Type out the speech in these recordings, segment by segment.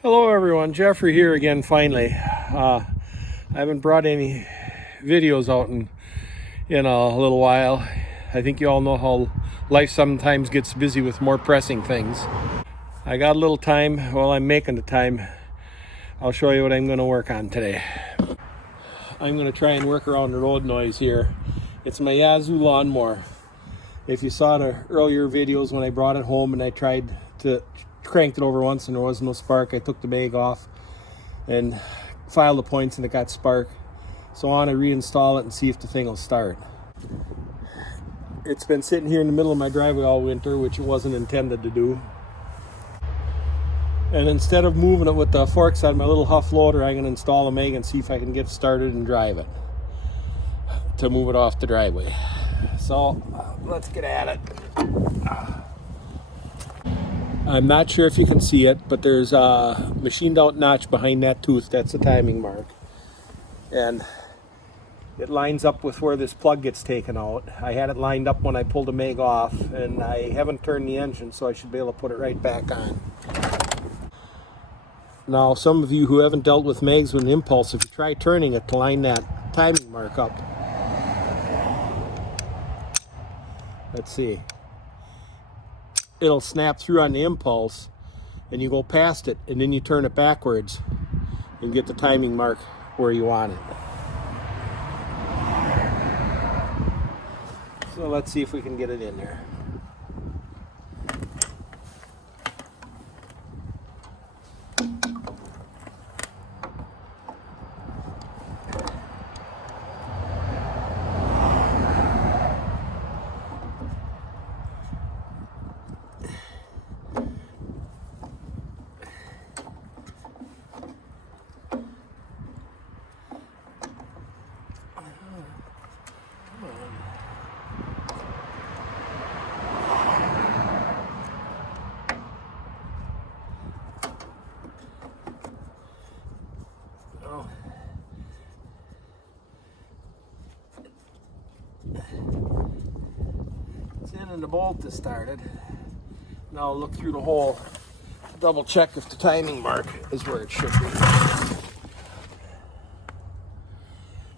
Hello everyone, Jeffrey here again finally. I haven't brought any videos out in a little while. I think you all know how life sometimes gets busy with more pressing things. I got a little time. While I'm making the time, I'll show you what I'm going to work on today. I'm going to try and work around the road noise here. It's my Yazoo lawnmower. If you saw the earlier videos when I brought it home and I tried to crank it over once and there was no spark, I took the mag off and filed the points and it got spark. So I want to reinstall it and see if the thing will start. It's been sitting here in the middle of my driveway all winter, which it wasn't intended to do. And instead of moving it with the forks on my little huff loader, I'm going to install a mag and see if I can get it started and drive it to move it off the driveway. So let's get at it. I'm not sure if you can see it, but there's a machined out notch behind that tooth. That's the timing mark. And it lines up with where this plug gets taken out. I had it lined up when I pulled the mag off, and I haven't turned the engine, so I should be able to put it right back on. Now, some of you who haven't dealt with mags with an impulse, if you try turning it to line that timing mark up. Let's see. It'll snap through on the impulse, and you go past it, and then you turn it backwards and get the timing mark where you want it. So let's see if we can get it in there. It's in and the bolt is started. Now I'll look through the hole, double check if the timing mark is where it should be.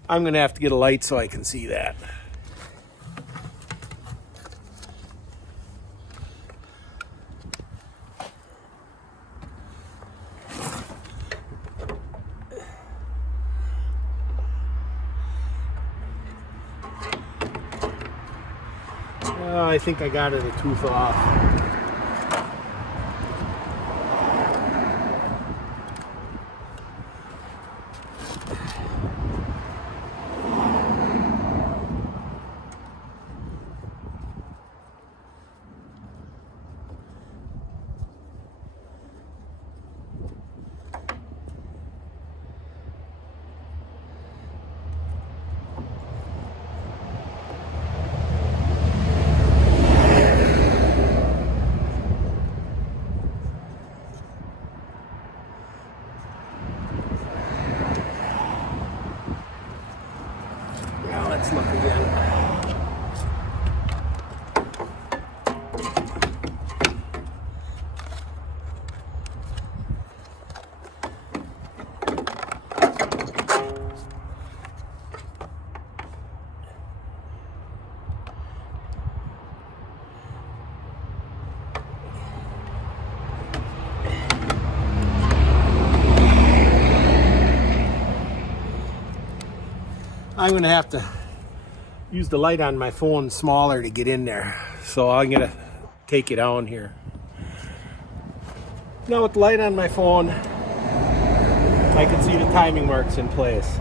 I'm going to have to get a light so I can see that. I think I got it a tooth off. Now let's look again. I'm going to have to use the light on my phone smaller to get in there. So I'm going to take it down here. Now with the light on my phone, I can see the timing marks in place.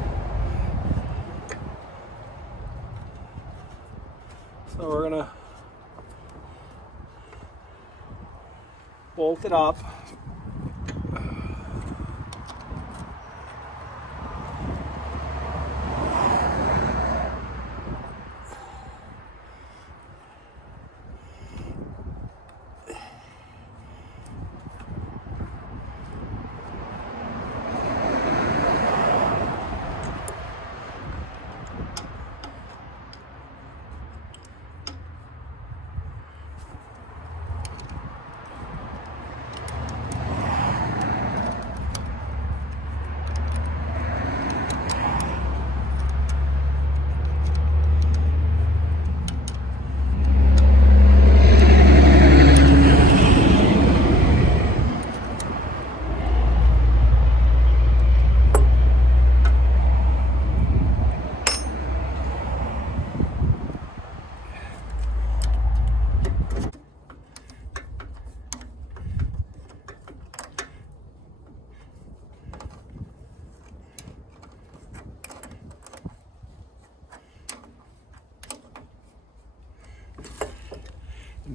So we're going to bolt it up.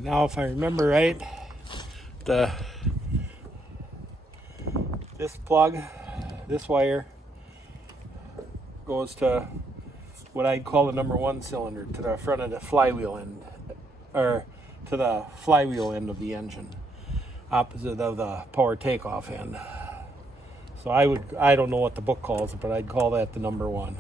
Now if I remember right, this plug, this wire goes to what I'd call the number 1 cylinder, to the front of the flywheel end, or to the flywheel end of the engine, opposite of the power takeoff end. So I don't know what the book calls it, but I'd call that the number 1.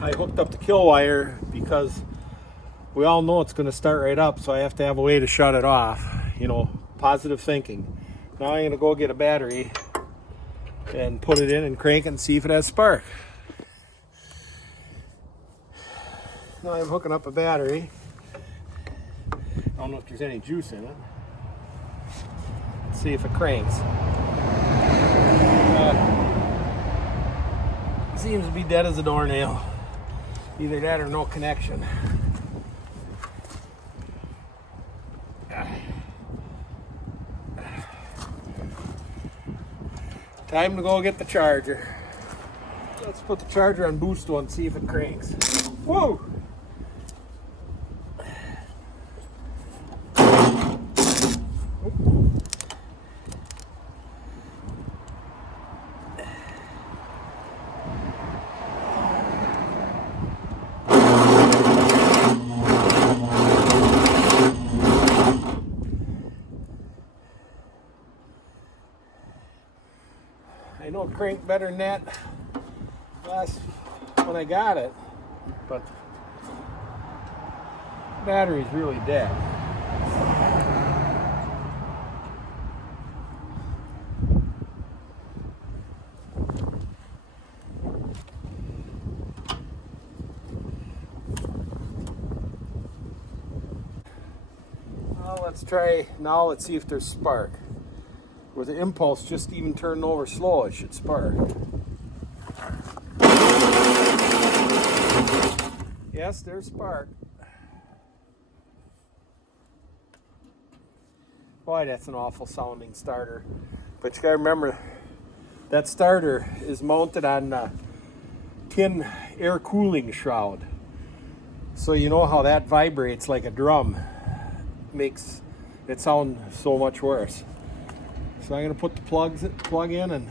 I hooked up the kill wire because we all know it's going to start right up, so I have to have a way to shut it off. You know, positive thinking. Now I'm going to go get a battery and put it in and crank it and see if it has spark. Now I'm hooking up a battery. I don't know if there's any juice in it. Let's see if it cranks. Seems to be dead as a doornail. Either that or no connection. Time to go get the charger. Let's put the charger on boost and see if it cranks. Whoa! I know it cranked better than that last when I got it, but the battery's really dead. Well, let's try now. Let's see if there's spark. Where the impulse just even turned over slow, it should spark. Yes, there's spark. Boy, that's an awful sounding starter. But you gotta remember, that starter is mounted on a tin air cooling shroud. So you know how that vibrates like a drum. Makes it sound so much worse. So I'm going to put the plug in and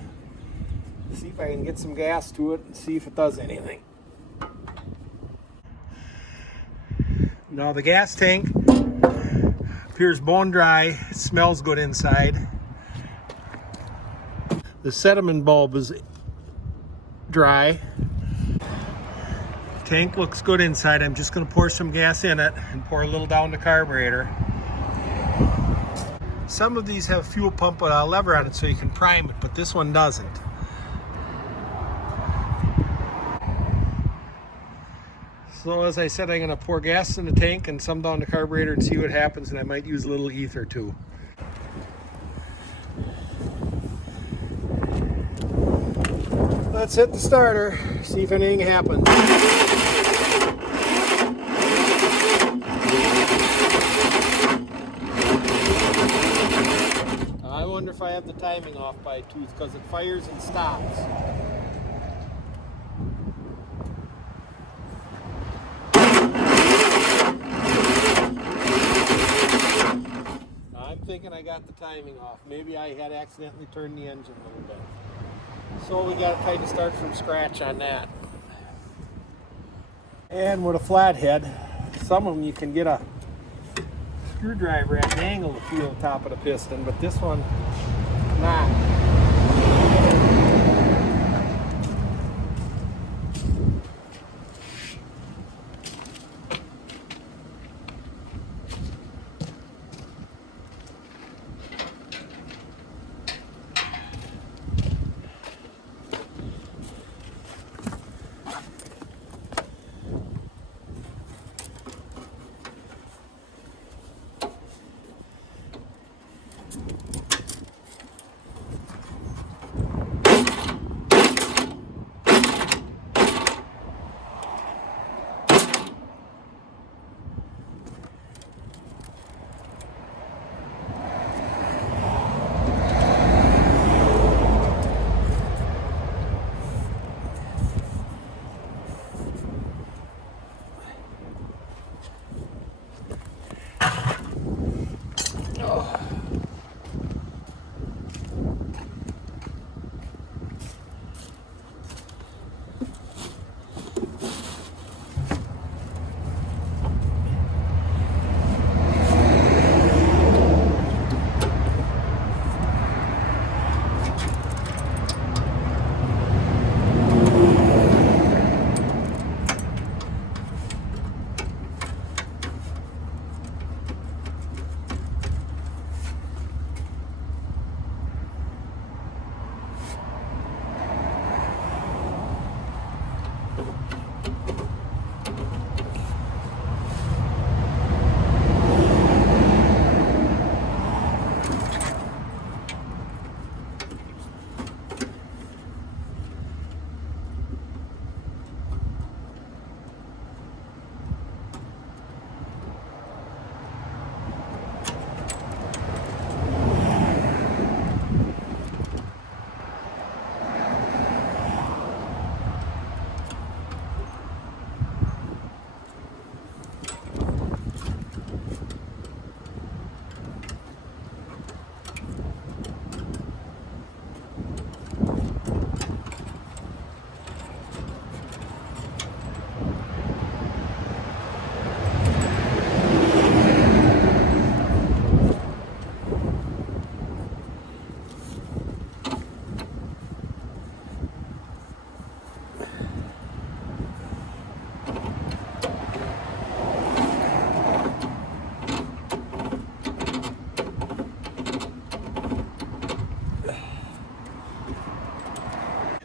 see if I can get some gas to it and see if it does anything. Now the gas tank appears bone dry, it smells good inside. The sediment bulb is dry. Tank looks good inside. I'm just going to pour some gas in it and pour a little down the carburetor. Some of these have fuel pump with a lever on it so you can prime it, but this one doesn't. So as I said, I'm going to pour gas in the tank and some down the carburetor and see what happens, and I might use a little ether too. Let's hit the starter, see if anything happens. I wonder if I have the timing off by a tooth, because it fires and stops. I'm thinking I got the timing off. Maybe I had accidentally turned the engine a little bit. So we got to try to start from scratch on that. And with a flathead, some of them you can get a screwdriver at an angle to feel the top of the piston, but this one, not.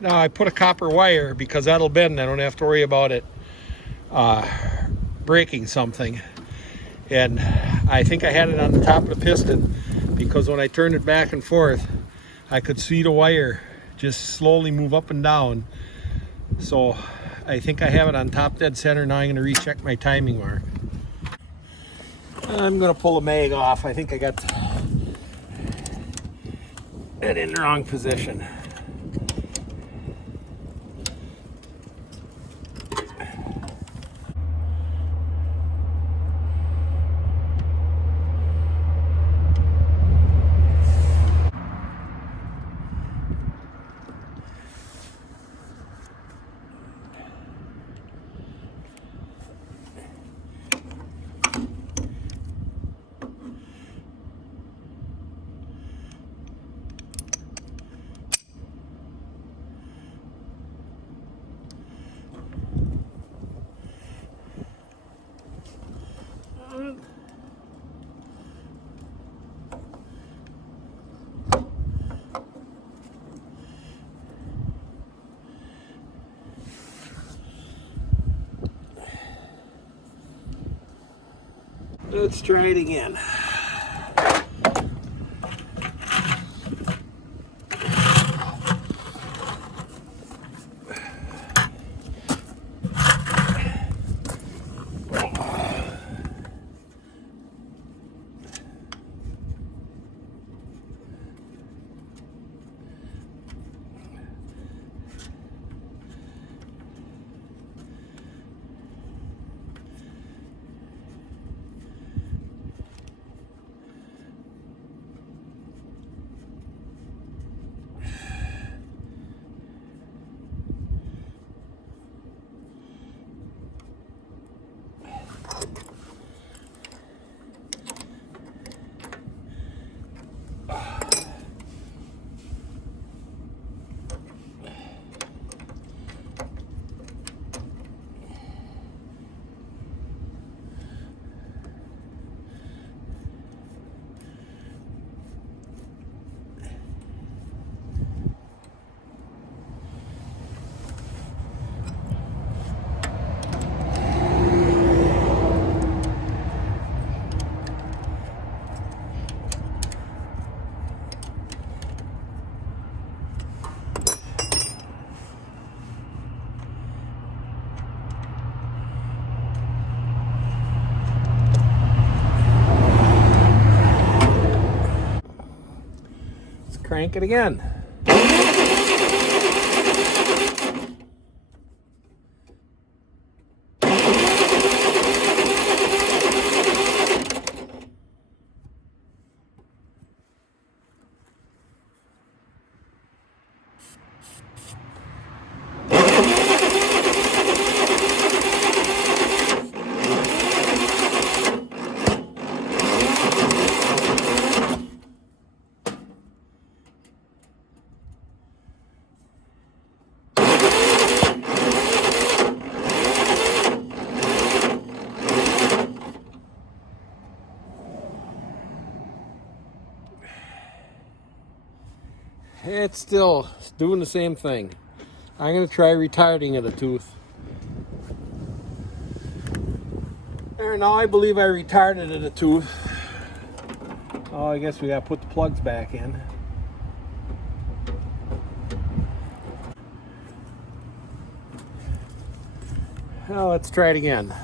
Now I put a copper wire because that'll bend. I don't have to worry about it breaking something. And I think I had it on the top of the piston because when I turned it back and forth, I could see the wire just slowly move up and down. So I think I have it on top dead center. Now I'm going to recheck my timing mark. I'm going to pull the mag off. I think I got it in the wrong position. Let's try it again. Crank it again. It's still doing the same thing. I'm going to try retarding of the tooth. There, now I believe I retarded of the tooth. Oh, I guess we got to put the plugs back in. Well, let's try it again.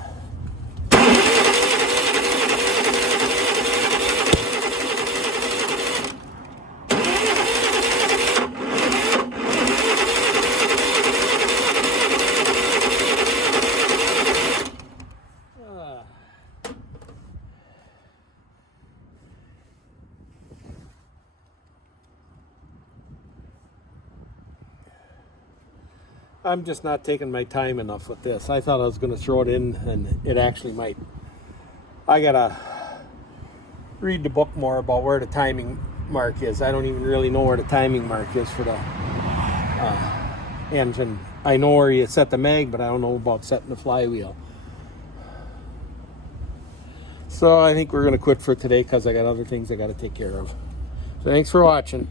I'm just not taking my time enough with this. I thought I was going to throw it in, and it actually might. I gotta read the book more about where the timing mark is. I don't even really know where the timing mark is for the engine. I know where you set the mag, but I don't know about setting the flywheel. So I think we're going to quit for today because I got other things I got to take care of. So thanks for watching.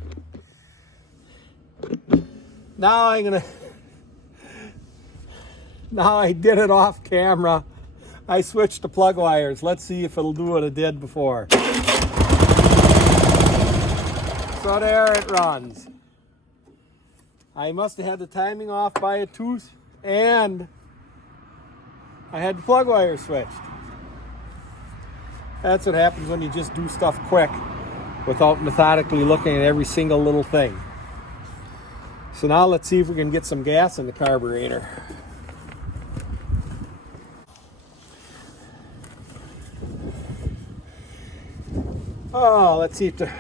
Now I did it off camera. I switched to plug wires. Let's see if it'll do what it did before. So there it runs. I must have had the timing off by a tooth, and I had the plug wire switched. That's what happens when you just do stuff quick without methodically looking at every single little thing. So now let's see if we can get some gas in the carburetor. Oh, let's see if the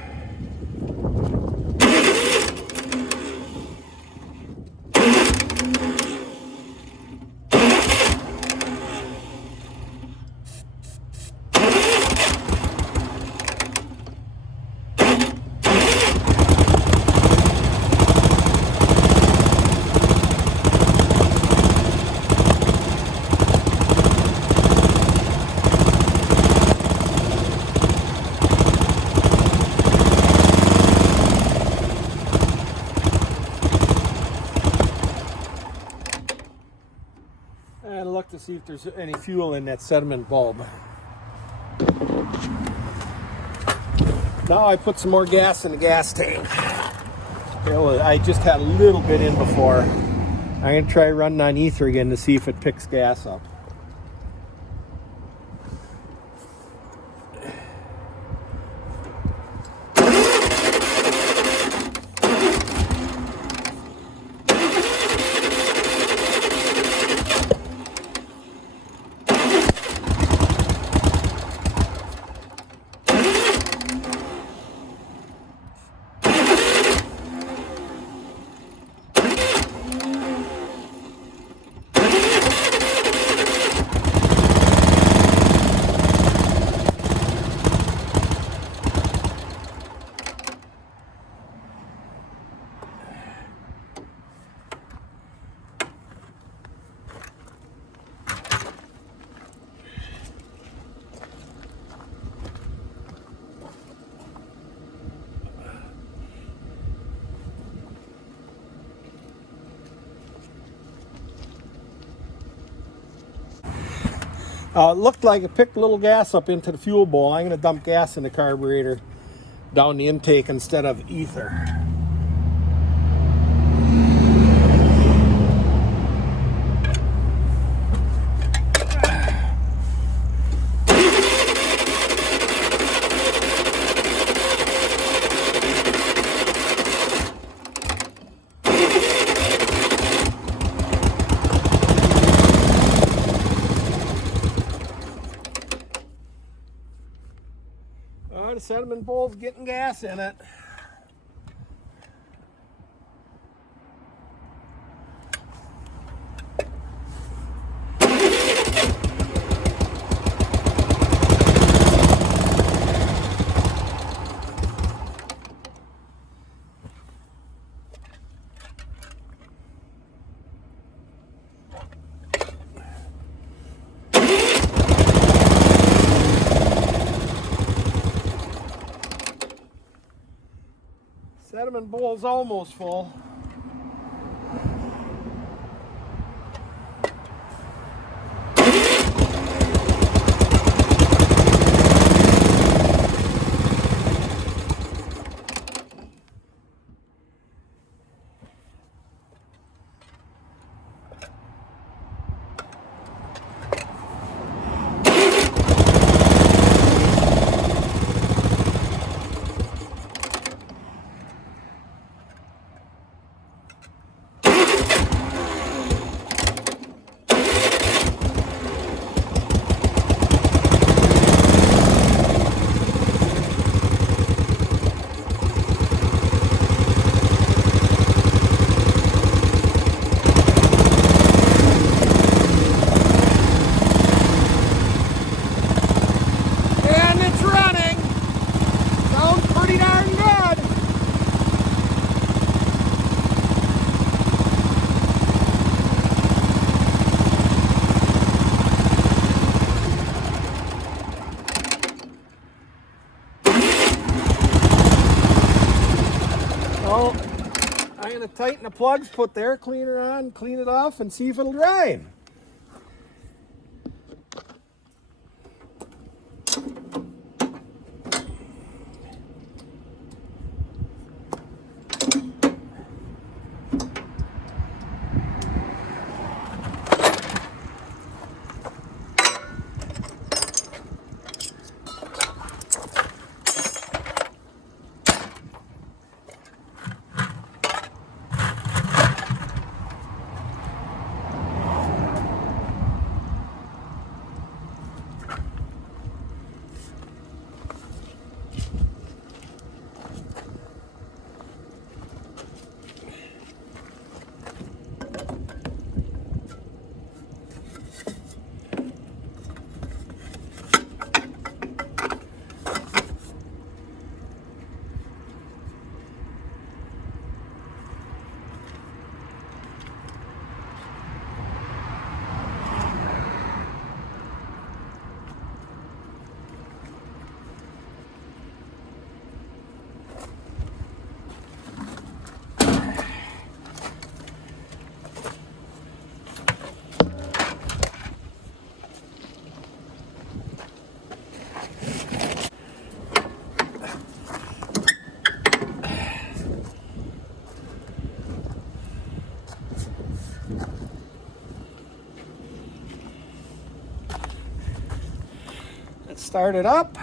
and look to see if there's any fuel in that sediment bulb. Now I put some more gas in the gas tank. I just had a little bit in before. I'm going to try running on ether again to see if it picks gas up. It looked like it picked a little gas up into the fuel bowl. I'm going to dump gas in the carburetor down the intake instead of ether. The sediment bowl's getting gas in it. Sediment bowl's almost full. tighten the plugs, put the air cleaner on, clean it off, and see if it'll drive. Let's start it up.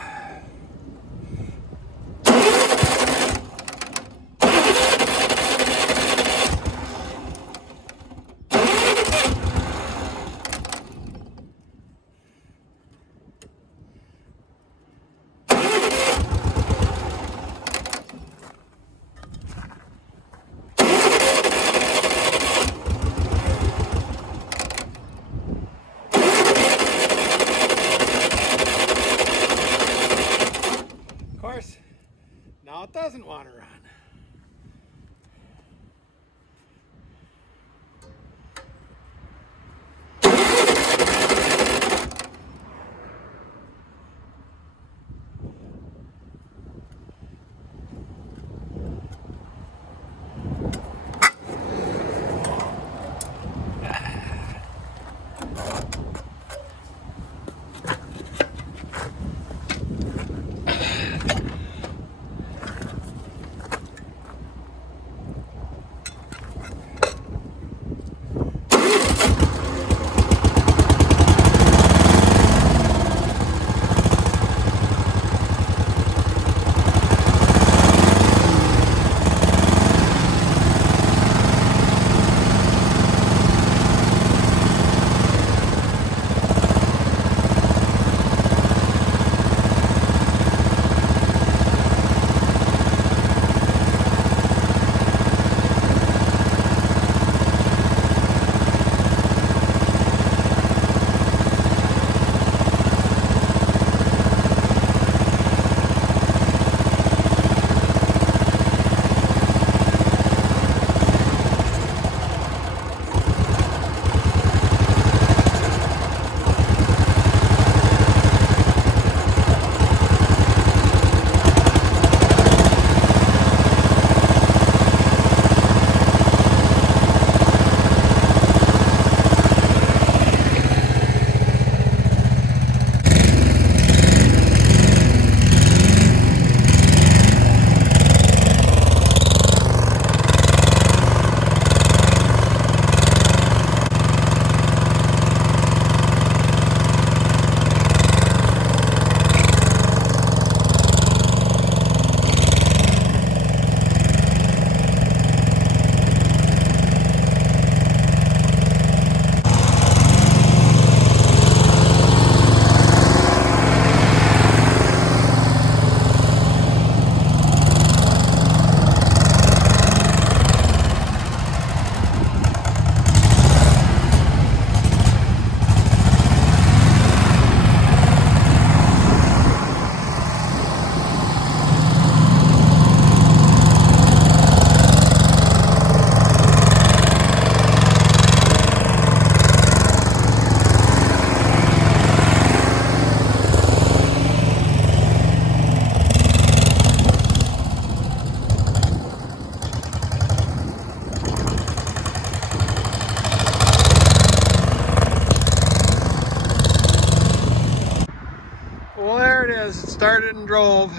is it started and drove.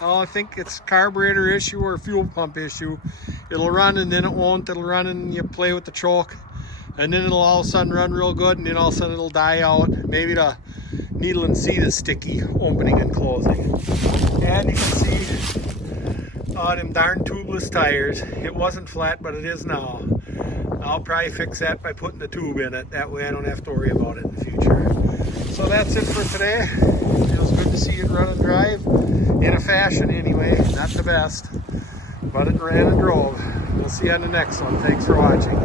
I think it's carburetor issue or fuel pump issue. It'll run and then it won't. It'll run and you play with the choke, and then it'll all of a sudden run real good, and then all of a sudden it'll die out. Maybe the needle and seat is sticky, opening and closing. And you can see them darn tubeless tires. It wasn't flat, but it is now. I'll probably fix that by putting the tube in it. That way I don't have to worry about it in the future. So that's it for today. Feels good to see it run and drive. In a fashion anyway. Not the best, but it ran and drove. We'll see you on the next one. Thanks for watching.